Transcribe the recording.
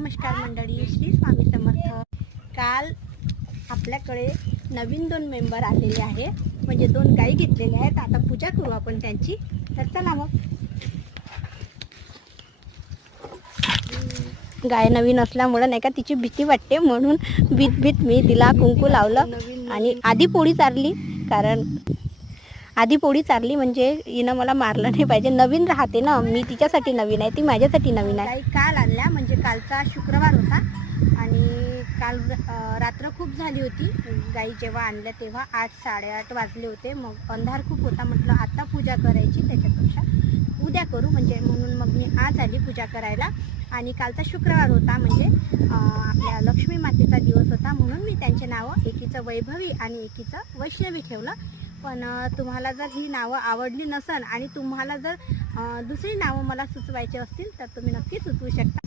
नमस्कार मंडळी, श्री स्वामी समर्थ। काल आपल्याकडे नवीन 2 मेंबर आलेले आहे, म्हणजे 2 गायी घेतलेल्या आहेत। आता पूजा करू आपण त्यांची। तर चला मग। गाय नवीन असल्यामुळे नाही का तिची भीती वाटते, म्हणून भीत मी तिला कुंकू लावलं आणि आधी पोळी चारली। कारण आधी पोळी चारली म्हणजे हिनं मला मारलं नाही पाहिजे। नवीन राहते ना, मी तिच्यासाठी नवीन आहे, ती माझ्यासाठी नवीन आहे। गाई काल आणल्या, म्हणजे कालचा शुक्रवार होता आणि काल रात्र खूप झाली होती। गाई जेव्हा आणल्या तेव्हा 8 8:30 वाजले होते। मग अंधार खूप होता, म्हटलं आता पूजा करायची त्याच्यापेक्षा उद्या करू, म्हणजे म्हणून मग मी आज आली पूजा करायला। आणि कालचा शुक्रवार होता, म्हणजे आपल्या लक्ष्मी मातेचा दिवस होता, म्हणून मी त्यांचे नावं एकीचं वैभवी आणि एकीचं वैष्णवी ठेवलं। पण तुम्हाला जर ही नावं आवडली नसेल आणि तुम्हाला जर दुसरी नावं मला सुचवायची असतील तर तुम्ही नक्की सुचवू शकता।